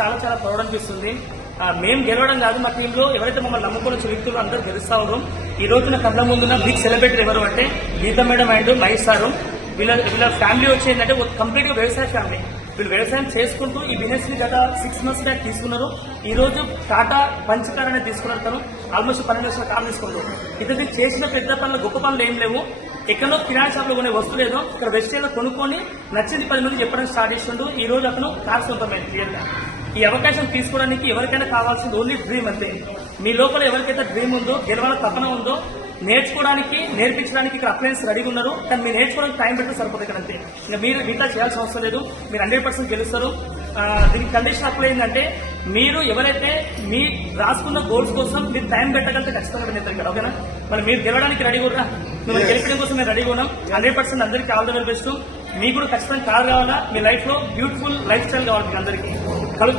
చాలా చాలా ప్రౌడ్ అనిపిస్తుంది. మేము గెలవడం కాదు, మా టీంలో ఎవరైతే మమ్మల్ని నమ్ముకున్న వ్యక్తులు అందరూ గెలుస్తా ఉన్నారు. ఈ రోజు నా కళ్ళ ముందున్న బిగ్ సెలబ్రిటీ ఎవరు అంటే Geeta madam and Mahesh sir. వీళ్ళ ఫ్యామిలీ వచ్చేందంటే కంప్లీట్ గా వ్యవసాయ ఫ్యామిలీ. వీళ్ళు వ్యవసాయం చేసుకుంటూ ఈ బిజినెస్ ని గత 6 months బ్యాక్ తీసుకున్నారు. ఈ రోజు టాటా పంచకార్ అనేది తీసుకున్నారు. తను ఆల్మోస్ట్ 12 లక్షల కార్ తీసుకుంటారు. ఇతను చేసిన పెద్ద పనులు గొప్ప పనులు ఏం లేవు. ఎక్కడో కిరాణా షాప్ లో కొనే వస్తువు లేదో ఇక్కడ వెస్టేజ్ లో కొనుక్కొని నచ్చింది 10 మంది చెప్పడం స్టార్ట్ చేస్తుండూ. ఈ రోజు అతను కార్ సొంతమైంది. క్లియర్ గా ఈ అవకాశం తీసుకోవడానికి ఎవరికైనా కావాల్సింది ఓన్లీ డ్రీమ్ అంతే. మీ లోపల ఎవరికైతే డ్రీమ్ ఉందో, గెలవాల తపన ఉందో, నేర్చుకోవడానికి నేర్పించడానికి ఇక్కడ అప్లయన్స్ రెడీగా ఉన్నారు. కానీ మీరు నేర్చుకోవడానికి టైం పెడితే సరిపోతుంది ఇక్కడ అంతే. ఇంకా మీరు వీటిలో చేయాల్సిన అవసరం లేదు. మీరు 100% గెలుస్తారు. దీనికి కండిషన్ అప్లై ఏంటంటే మీరు ఎవరైతే మీ రాసుకున్న గోల్స్ కోసం మీరు టైం పెట్టగలిగితే ఖచ్చితంగా వినేస్తారు ఇక్కడ. ఓకేనా? మరి మీరు గెలవడానికి రెడీగా ఉన్నారా? మిమ్మల్ని గెలిపడం కోసం మేము రెడీగా ఉన్నాం. 100% అందరికీ ఆల్ ద వెరీ బెస్ట్. మీకు కూడా ఖచ్చితంగా కార్ కావాలా? మీ లైఫ్ లో బ్యూటిఫుల్ లైఫ్ స్టైల్ కావాలి మీకు అందరికీ.